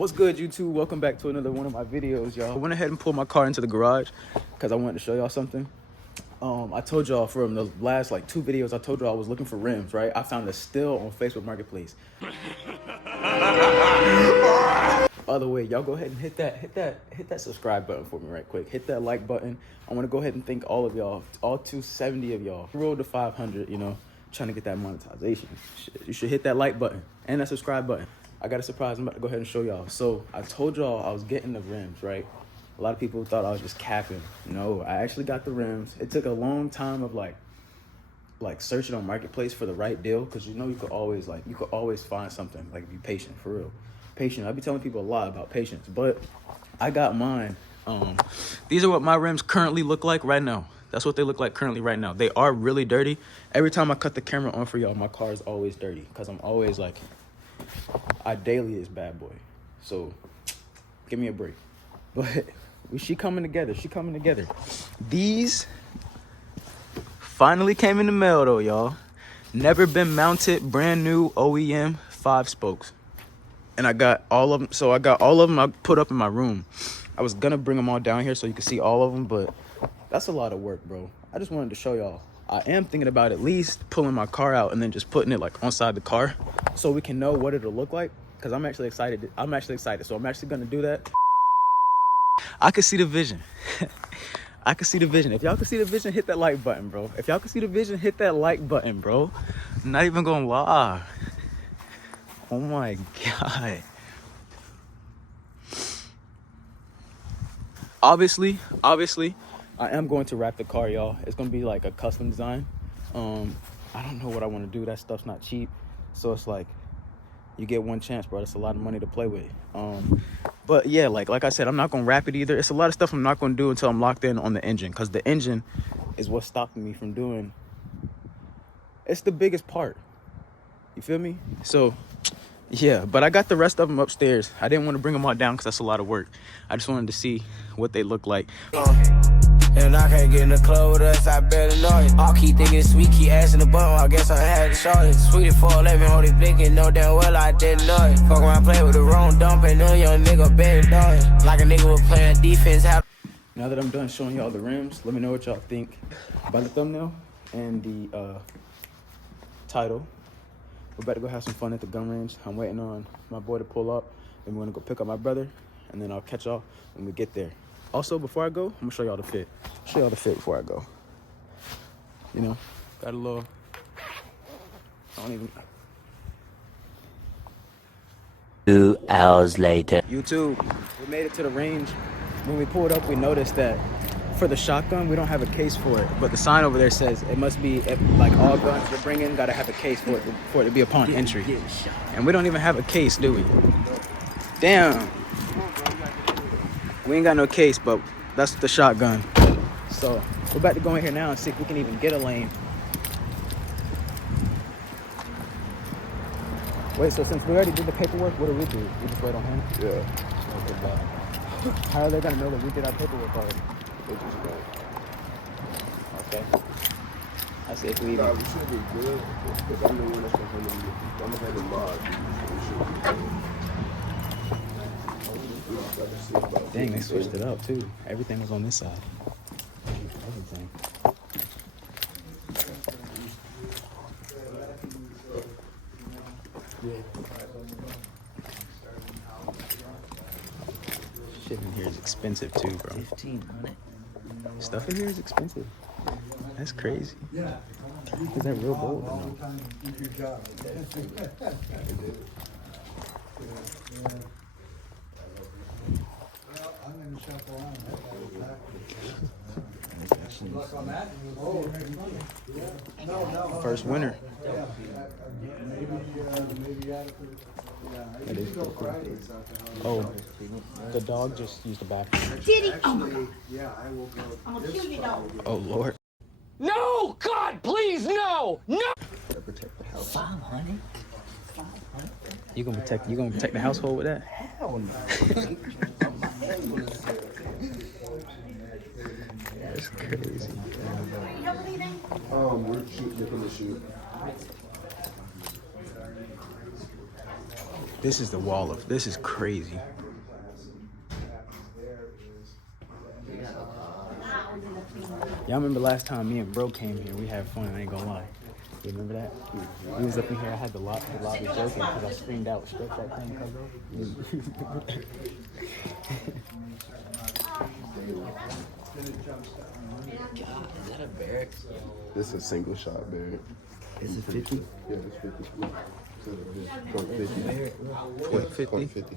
What's good, YouTube? Welcome back to another one of my videos, y'all. I went ahead and pulled my car into the garage because I wanted to show y'all something. I told y'all from the last like 2 videos, I told y'all I was looking for rims, right? I found a still on Facebook Marketplace. Other way, y'all go ahead and hit that subscribe button for me right quick. Hit that like button. I want to go ahead and thank all of y'all, all 270 of y'all. Road to 500, you know, trying to get that monetization. You should hit that like button and that subscribe button. I got a surprise I'm about to go ahead and show y'all. So I told y'all I was getting the rims, right? A lot of people thought I was just capping. No, I actually got the rims. It took a long time of like searching on Marketplace for the right deal, because you know you could always find something, like, if you're patient, for real. Patient. I be telling people a lot about patience, but I got mine. These are what my rims currently look like right now. That's what they look like currently right now. They are really dirty. Every time I cut the camera on for y'all, my car is always dirty because I'm always like, I daily is bad boy. So give me a break. But she coming together. She coming together. These finally came in the mail though, y'all. Never been mounted, brand new OEM 5 spokes. And I got all of them. So I got all of them I put up in my room. I was gonna bring them all down here so you can see all of them, but that's a lot of work, bro. I just wanted to show y'all. I am thinking about at least pulling my car out and then just putting it like on side the car so we can know what it'll look like, because I'm actually excited. So I'm actually gonna do that. I can see the vision. I can see the vision. If y'all can see the vision, hit that like button, bro. If y'all can see the vision, hit that like button, bro. I'm not even gonna lie. Oh my God. Obviously, I am going to wrap the car, y'all. It's gonna be like a custom design. I don't know what I want to do. That stuff's not cheap, so it's like you get one chance, bro. That's a lot of money to play with. But yeah, like I said, I'm not gonna wrap it either. It's a lot of stuff I'm not gonna do until I'm locked in on the engine, because the engine is what's stopping me from doing. It's the biggest part. You feel me? So yeah, but I got the rest of them upstairs. I didn't want to bring them all down because that's a lot of work. I just wanted to see what they look like. And I can't get in the club with us, I better know it. I'll keep thinking it's sweet, keep asking the bum, I guess I had to show it. Sweet at 411, hold it blinking, no damn well I didn't know it. Fuck around, play with the wrong dump, and no young nigga been doing. Like a nigga was playing defense. Now that I'm done showing y'all the rims, let me know what y'all think by the thumbnail and the title. We're about to go have some fun at the gun range. I'm waiting on my boy to pull up, and we're gonna go pick up my brother, and then I'll catch y'all when we get there. Also, before I go, I'm gonna show y'all the fit. Show y'all the fit before I go. You know, got a little, I don't even. 2 hours later. YouTube, we made it to the range. When we pulled up, we noticed that for the shotgun, we don't have a case for it. But the sign over there says it must be, like, all guns you're bringing gotta have a case for it to be upon entry. And we don't even have a case, do we? Damn. We ain't got no case, but that's the shotgun. So we're about to go in here now and see if we can even get a lane. Wait, so since we already did the paperwork, what do? We just wait on him? Yeah. How are they gonna know that we did our paperwork already? They just go. Okay. I see if we Nah, even... we should be good, because I know when it's gonna be. I'm gonna have the mod. Dang, they switched it up too. Everything was on this side. Everything. Shit in here is expensive too, bro. 1,500. Stuff in here is expensive. That's crazy. Is that real gold? First winner. That is pretty cool. Oh, the dog just used the bathroom. Did he? Oh my God. I'm gonna kill you, dog. Oh Lord. No! God, please, no! No! 500? You gonna protect the household with that? Hell no. That's crazy. We're looking to shoot. This is the wall of. This is crazy. Y'all remember last time me and bro came here? We had fun. I ain't gonna lie. You remember that? We was up in here. I had the lobby joking because I screamed out, "Stretch that thing, cuz." God, is that a barrack? This is a single shot barrack. Is it 50? Yeah, it's 50. Point 50. Point 50? Point 50.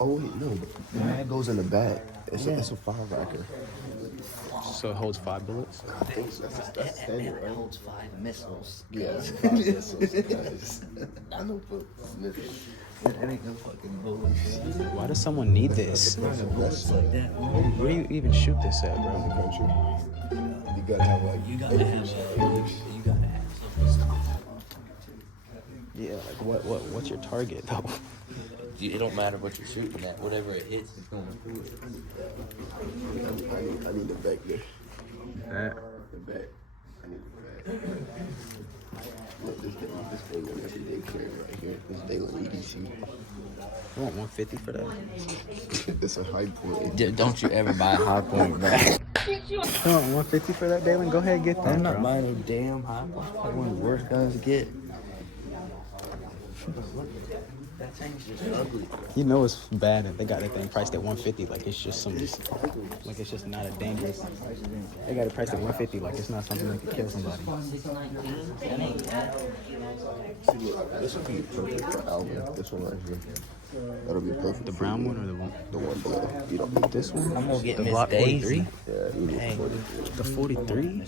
Oh wait, no. The mag goes in the back. It's a 5-racker. So it holds 5 bullets? That's standard, It right? holds 5 missiles. Yeah, 5 missiles, guys. I know, but It ain't no fucking bullets. Why does someone need this? Bullets like that. Where do you even shoot this at, in bro? the country, you gotta have like. You gotta have something. Yeah, like what's your target though? It don't matter what you're shooting at. Whatever it hits, it's going through it. I need the back there. That. The back. I need the back. Look, this thing on everyday carry right here. This Dayland EDC. I want 150 for that. It's a high point. Don't you ever buy a high point, bro. You want 150 for that, Dalen? Go ahead and get that, I'm not bro. buying no damn high point. That's one of the worst guns to get. That thing's just ugly. You know it's bad if they got that thing priced at 150, like it's just some, like it's just not a dangerous. They got it priced at 150, like it's not something that could kill somebody. See, look, this would be perfect for Alvin. This one right here. That'll be perfect. The brown one or the one? The one below. You don't need This one? I'm gonna get The Miss Block Daisy. 43? Yeah, you need Hey. 40. The 43?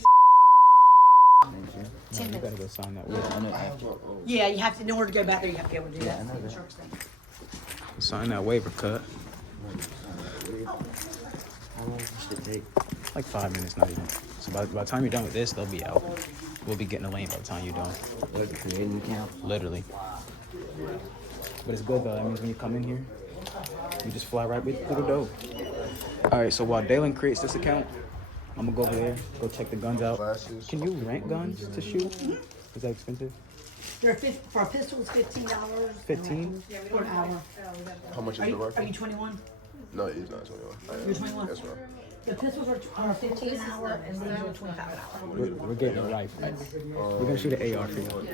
No, you gotta go sign that waiver. Yeah, you have to, in order to go back there, you have to be able to do that. Sign that waiver cut. How long should it take? Like 5 minutes, not even. So by the time you're done with this, they'll be out. We'll be getting a lane by the time you're done. Like a creating account? Literally. But it's good though. That means when you come in here, you just fly right through the door. All right. So while Dalen creates this account, I'm gonna go over there, go check the guns out. Can you rent guns to shoot? Is that expensive? For a pistol, it's $15. 15? For an hour. How much is Are the you rifle? 21? No, he's not 21. I am. You're 21? That's right. The pistols are 15 an hour and these are 25 an hour. We're getting a rifle. We're gonna shoot an AR for you.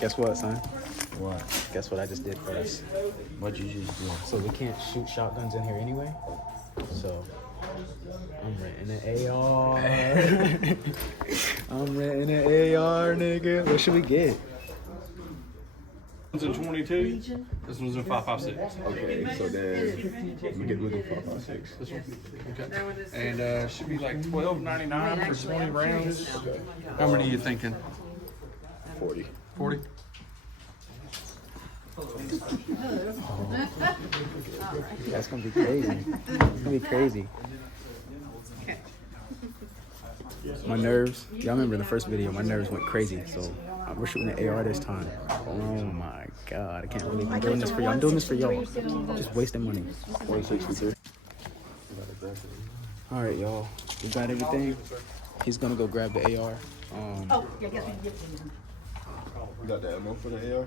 Guess what, son? What? Guess what I just did for us? What'd you just do? So we can't shoot shotguns in here anyway. So I'm renting an AR. I'm renting an AR, nigga. What should we get? This one's in 22. This one's in 5.56. Okay, so then we get looking for 5.56. This one. Okay. And should be like $12.99 for 20 rounds. How many are you thinking? 40. 40? That's gonna be crazy. It's gonna be crazy. My nerves. Y'all remember in the first video, my nerves went crazy. So we're shooting an AR this time. Oh my god, I can't believe I'm doing this for y'all. I'm doing this for y'all. Just wasting money. 163. All right, y'all. We got everything. He's gonna go grab the AR. Oh, yeah, I guess we can get them. You got the ammo for the AR?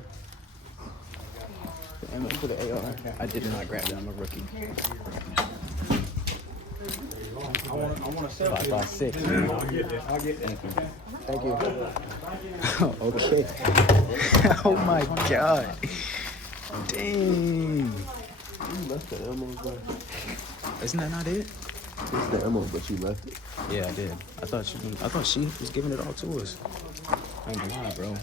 The ammo for the AR. I did not grab it. I'm a rookie. I want to sell 5.56. I'll get it. Thank you. Okay. Oh my god. Dang. You left the ammo, bro. Isn't that not it? It's the ammo, but you left it. Yeah, I did. I thought she was giving it all to us. I ain't gonna lie, bro.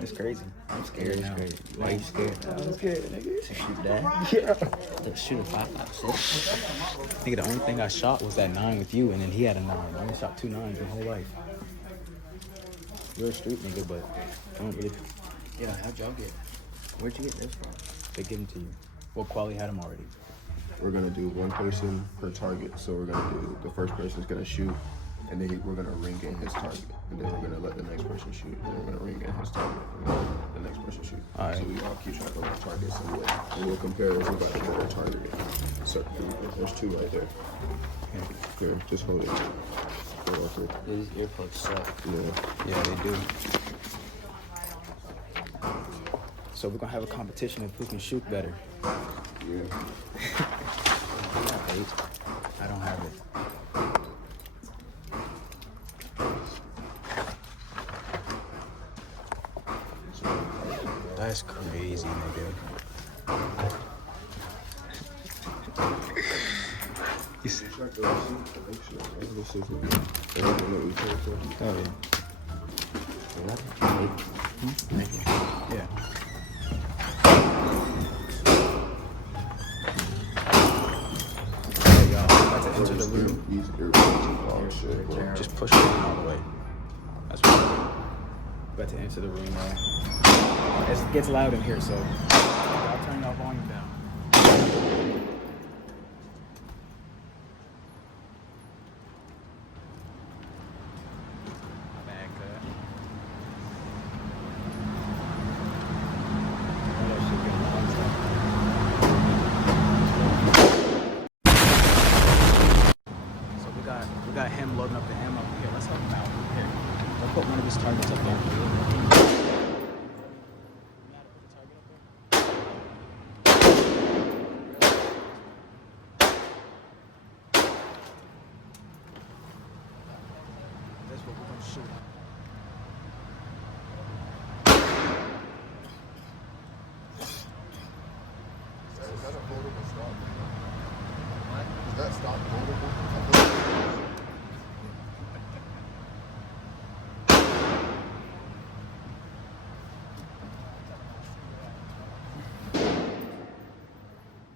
It's crazy. I'm scared now. Why you scared? I'm scared, nigga. To shoot that? Yeah. To shoot a 5.56? Nigga, the only thing I shot was that 9 with you, and then he had a 9. I only shot 2 9s my whole life. You're a street nigga, but I don't really. Yeah, how'd y'all get? Where'd you get this from? They give them to you. Well, Quali had them already. We're gonna do one person per target. So we're gonna do the first person's gonna shoot, and then we're gonna ring in his target, and then we're gonna let the next person shoot, and then we're gonna ring in his target, and then let the next person shoot. All right. So we all keep track of our targets and we'll compare who got a better target. So there's 2 right there. Here, just hold it. Go up here. These earplugs suck. Yeah. Yeah, they do. So we're gonna have a competition of who can shoot better. Yeah. I don't have it. That's crazy, nigga. You see? Oh, yeah. Yeah. Okay, y'all, about to enter the room. Just push it all the way. That's what I'm about to enter the room now. It gets loud in here, so I'll turn your volume down. My bad, cut. Oh, that shit getting loud and stuff. So we got him loading up the ammo here. Let's help him out. Here, let's put one of his targets up there. That's what we're gonna shoot. Is that a foldable stop? What? Is that stop foldable?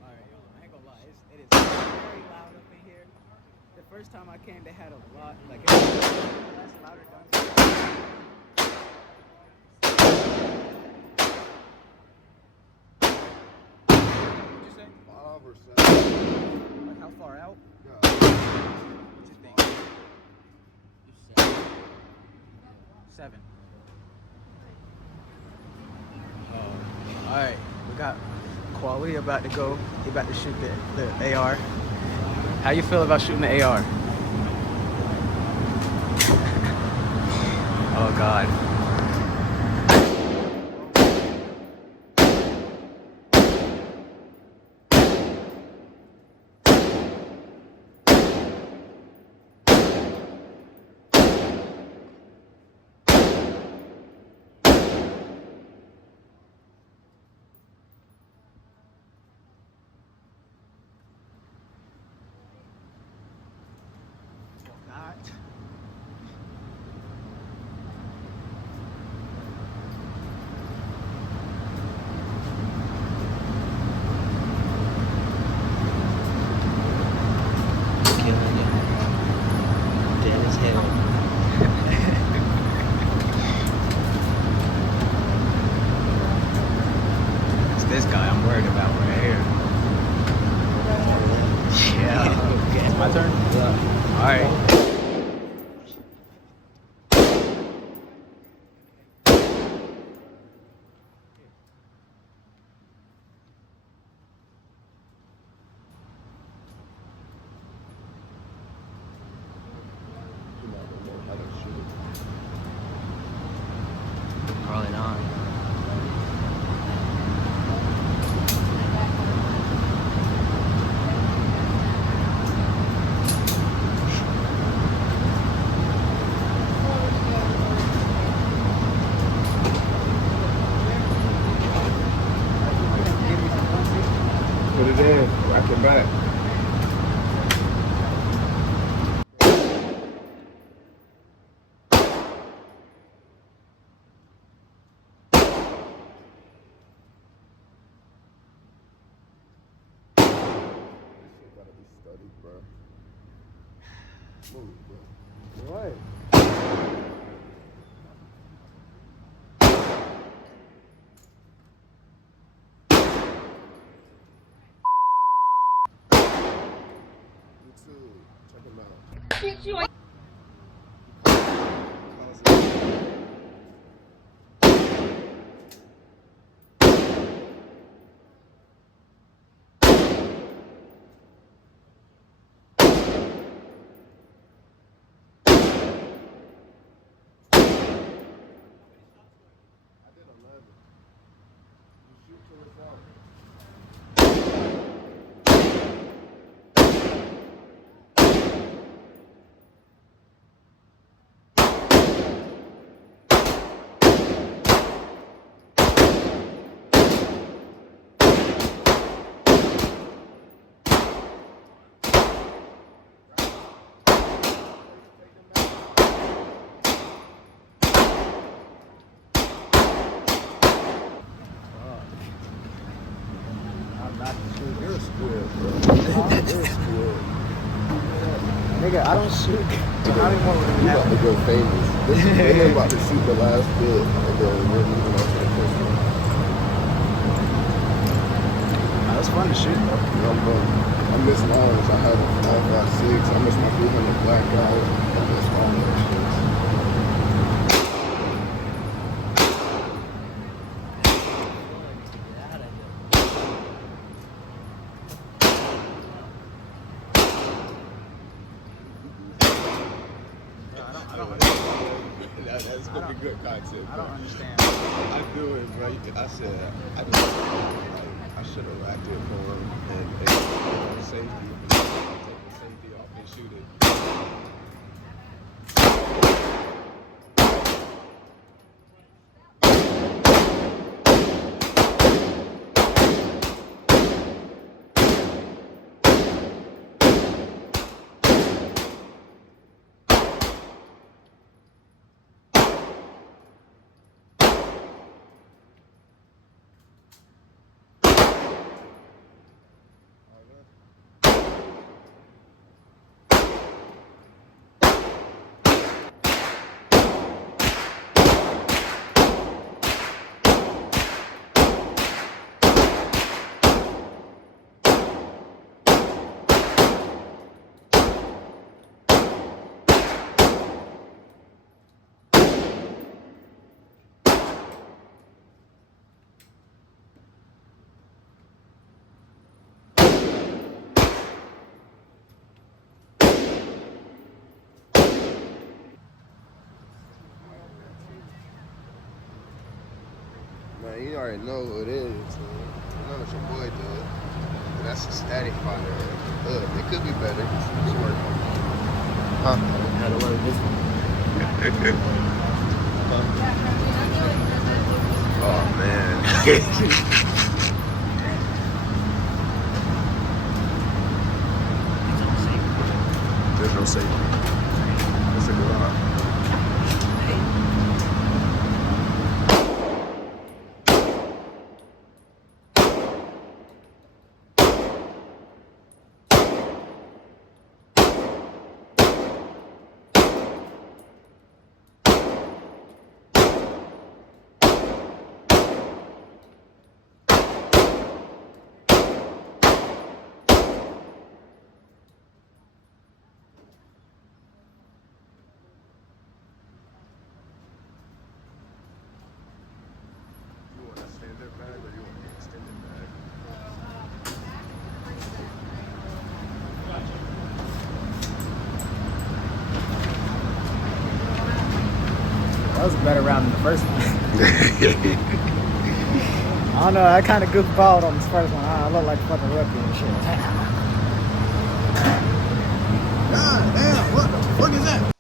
Alright, y'all, I ain't gonna lie, it is very loud up in here. The first time I came, they had a lot, like, that's louder guns. What'd you say? 5 or 7. Like, how far out? Yeah. What you think? 7. Alright, we got Quality about to go. He about to shoot the AR. How you feel about shooting the AR? Oh God. Not. Killing it. Dead as hell. It's this guy I'm worried about right here. Yeah. It's my turn? Yeah. Alright. Probably not. Put it in. Rack it back. Gotta be studied, bro. Move, bro. What? YouTube, check him out. I did 11. not to shoot. You're a squid, bro. You're a squid. Nigga, I don't shoot. I don't even want to You about to go famous. They're about to shoot the last bit, and then we're moving on to the first one. That's fun to shoot, though. Yeah, bro. I miss longs. I had a 5.56. I miss my 300 blackout. I miss all that shit. That's gonna be good content. I don't understand. I do it, bro. I said I should have racked it for him and safety. Take the safety off and shoot it. Man, you already know who it is. You know what your boy does. That's a static finder. It could be better. It's working. Huh? How to learn this one. Oh, man. There's no safety. It's a garage. You want a standard bag or you want an extended bag? That was a better round than the first one. I don't know. I kind of goofed out on this first one. I look like a fucking rookie and shit. God damn, what the fuck is that?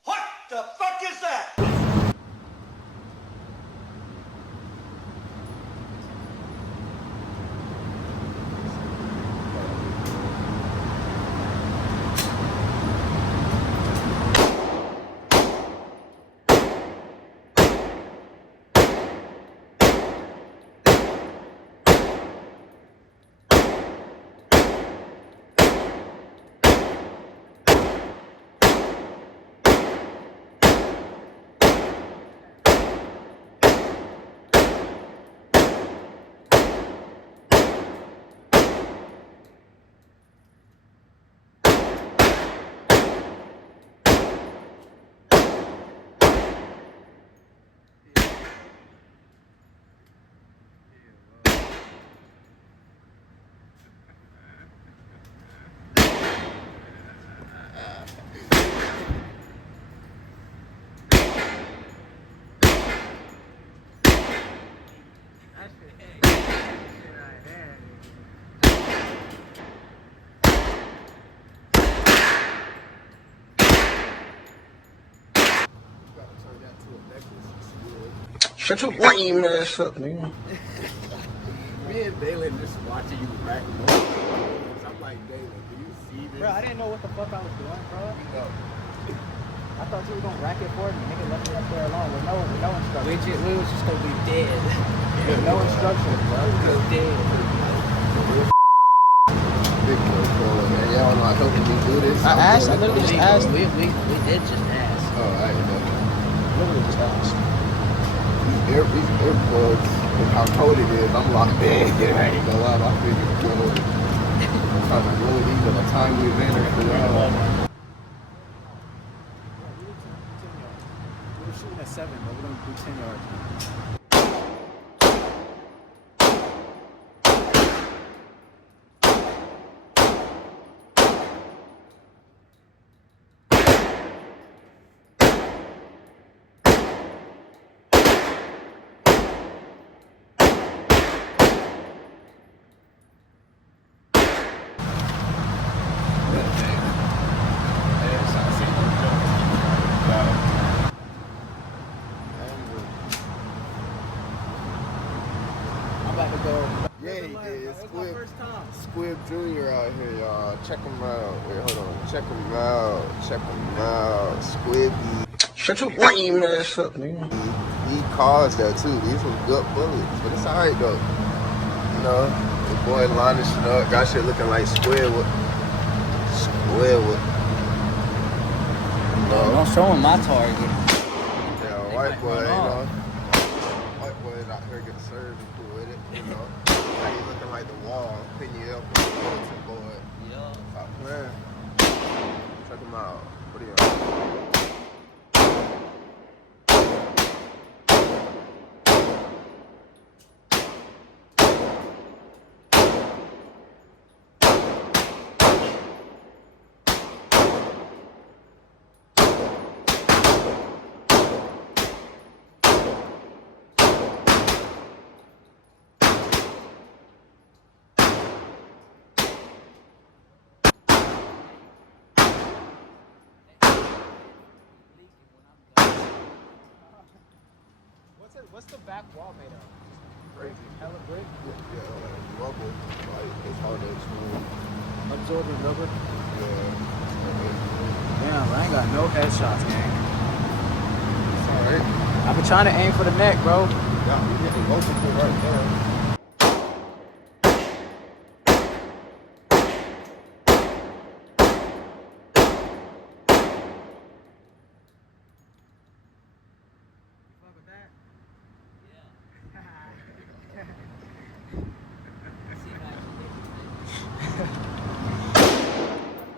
Shut your lame ass up, nigga. Me and Dalen just watching you rack more. I'm like, Dalen, do you see this? Bro, I didn't know what the fuck I was doing, bro. No. I thought you were gonna rack it for me. Nigga left me up there alone with no instructions. We was just gonna be dead. No instructions, bro. Just dead. asked. I literally just asked. We did just ask. Oh, I ain't know. Literally just asked. These earplugs, with how cold it is, I'm locked in. I ain't gonna lie, my fingers cold. I'm trying to roll these in a timely manner for y'all. We were shooting at 7, but we're gonna do 10 yards. Yeah, he did. Squib Jr. out here, y'all. Check him out. Wait, hold on. Check him out. Check him out. Squibby. Shut your lame ass up, nigga. He caused that too. These were good bullets, but it's alright though. You know, the boy lining shit up. Got shit looking like Squidward. Squidward. You know? Don't show him my target. Yeah, white boy, you know. White boy out here getting served and cool with it, you know. Now you looking like the wall, pin you up with the bulletin board. Yeah. Stop playing. Check him out. What are you What's the back wall made of? crazy? Hella brick? Yeah, like rubble. Like, it's hard to explain. Absorbing rubber? Yeah. Damn, I ain't got no headshots, gang. It's alright. I've been trying to aim for the neck, bro. Yeah, you getting multiple right there.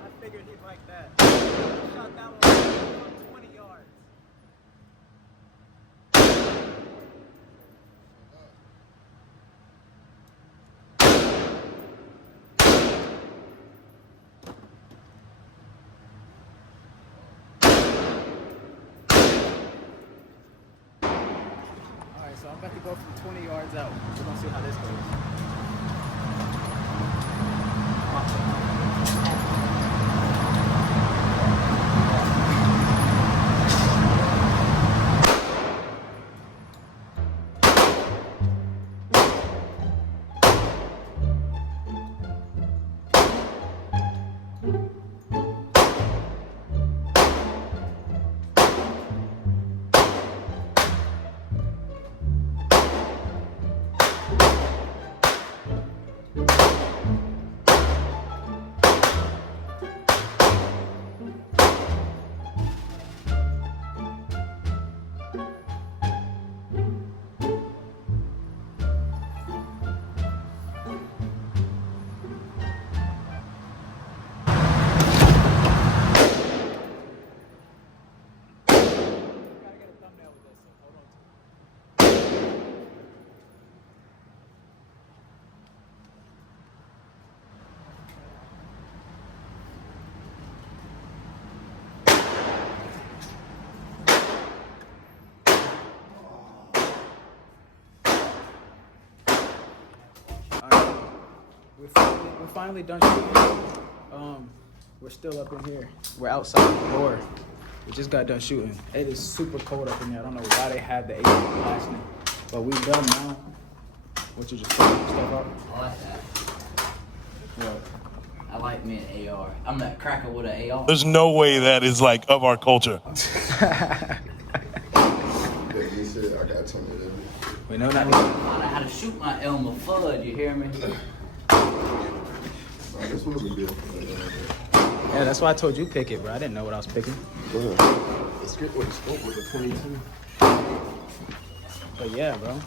I figured he'd like that. I shot that one from 20 yards. Alright, so I'm about to go from 20 yards out. We're gonna see how this goes. We're finally done shooting. We're still up in here. We're outside the door. We just got done shooting. It is super cold up in here. I don't know why they have the AC blasting, but we done now. What you just put stuff up? I like that. What? I like me an AR. I'm that cracker with an AR. There's no way that is like of our culture. Yeah, you said I got to tell you We know I that. know how to shoot my Elmer Fudd, you hear me? this was a good. Yeah, that's why I told you pick it, bro. I didn't know what I was picking. The scope was a 22. But yeah, bro.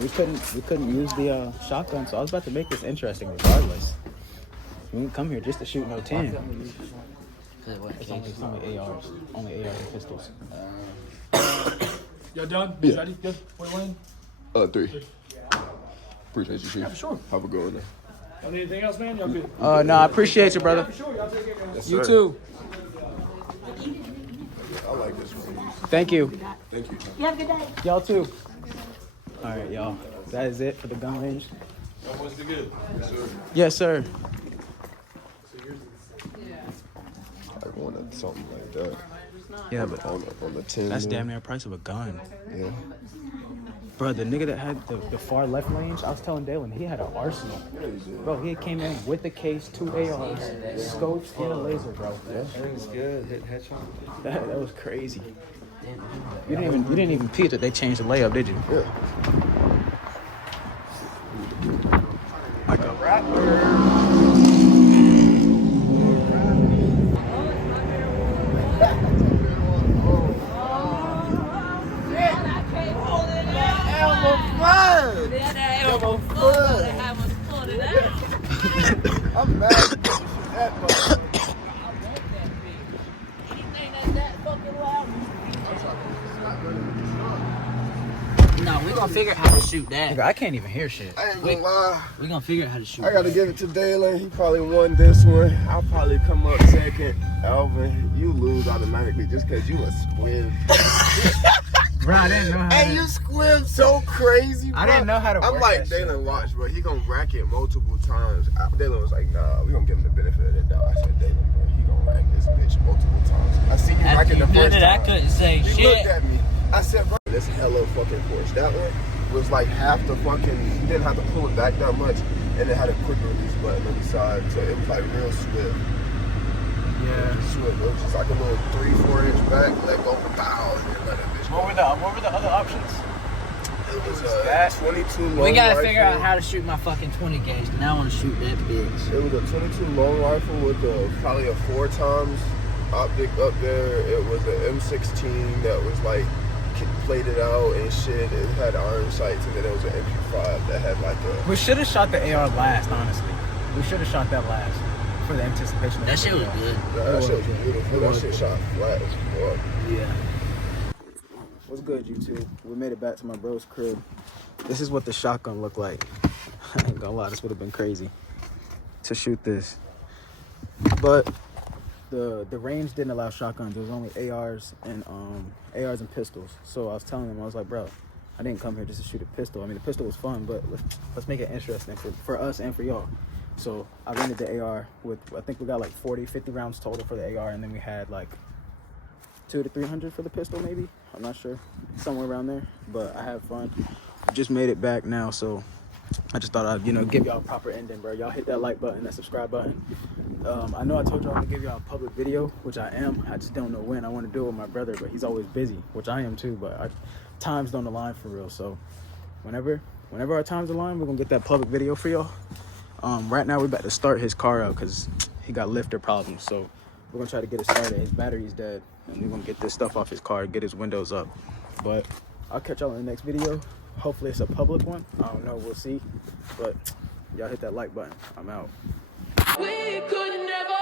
We couldn't use the shotgun, so I was about to make this interesting regardless. We didn't come here just to shoot no 10. It's only ARs. Only ARs and pistols. Y'all done? Yeah. Ready? Good? What lane? 3. Appreciate you, Chief. Yeah, for sure. Have a good one. Y'all need anything else, man? Y'all good? No, I appreciate you, brother. For sure. Y'all take care, man. Yes, You sir. too. I like this one. Thank you. Thank you. You have a good day. Y'all too. All right, y'all. That is it for the gun range. Almost good. Yes, sir. I wanted something like that. Yeah, but On the 10. that's damn near the price of a gun. Yeah. Bro, the nigga that had the far left range, I was telling Dalen, he had an arsenal. Bro, he came in with the case, 2 ARs, scopes, and a laser, bro. That was good. Hit headshot. That was crazy. You didn't even peep that they changed the layup, did you? Yeah. Like a rapper. I'm mad at that, but No, we gonna figure out how to shoot that. Nigga, I can't even hear shit. I ain't gonna lie. We gonna figure out how to shoot I gotta give it to Dalen. He probably won this one. I'll probably come up second. Alvin, you lose automatically just because you a squib. Bro, I didn't know how Hey, you squib so crazy, bro. I didn't know how to I'm work like, that shit. Dalen, watch, bro. He gonna rack it multiple times. Dalen was like, nah, we gonna give him the benefit of the doubt. I said, Dalen, bro, he gonna rack this bitch multiple times. I seen you rack it the first time. I couldn't say He shit. looked at me. I said, bro, this hella fucking force. That one was like half the fucking, you didn't have to pull it back that much, and it had a quick release button on the side, so it was like real swift. Yeah. Swift. It was just like a little 3-4 inch back, let go, pow, and then let that bitch go. What were the other options? It was that? 22 long We gotta rifle. figure out how to shoot my fucking 20 gauge. Now I wanna shoot that bitch. It was a 22 long rifle with probably a 4 times optic up there. It was an M16 that was like plated out and shit. It had iron sights, and then there was an MP5 that had like a. We should have shot the AR last, honestly. We should have shot that last for the anticipation. That shit was good. That shit was beautiful. That shit shot flat as fuck. Yeah. What's good, YouTube? We made it back to my bro's crib. This is what the shotgun looked like. I ain't gonna lie, this would have been crazy to shoot this. But the range didn't allow shotguns. There was only ARs and pistols. So I was telling him, I was like, bro, I didn't come here just to shoot a pistol. I mean, the pistol was fun, but let's make it interesting for us and for y'all. So I rented the AR with, I think we got like 40, 50 rounds total for the AR, and then we had like 200 to 300 for the pistol, maybe. I'm not sure, somewhere around there. But I had fun. Just made it back now, so I just thought I'd, give y'all a proper ending, bro. Y'all hit that like button, that subscribe button. I know I told y'all I'm gonna give y'all a public video, which I am. I just don't know when. I want to do it with my brother, but he's always busy, which I am too. But times don't align for real. So whenever our times align, we're gonna get that public video for y'all. Right now we're about to start his car up because he got lifter problems. So we're gonna try to get it started. His battery's dead, and we're gonna get this stuff off his car, get his windows up. But I'll catch y'all in the next video. Hopefully it's a public one. I don't know, we'll see. But y'all hit that like button. I'm out. We could never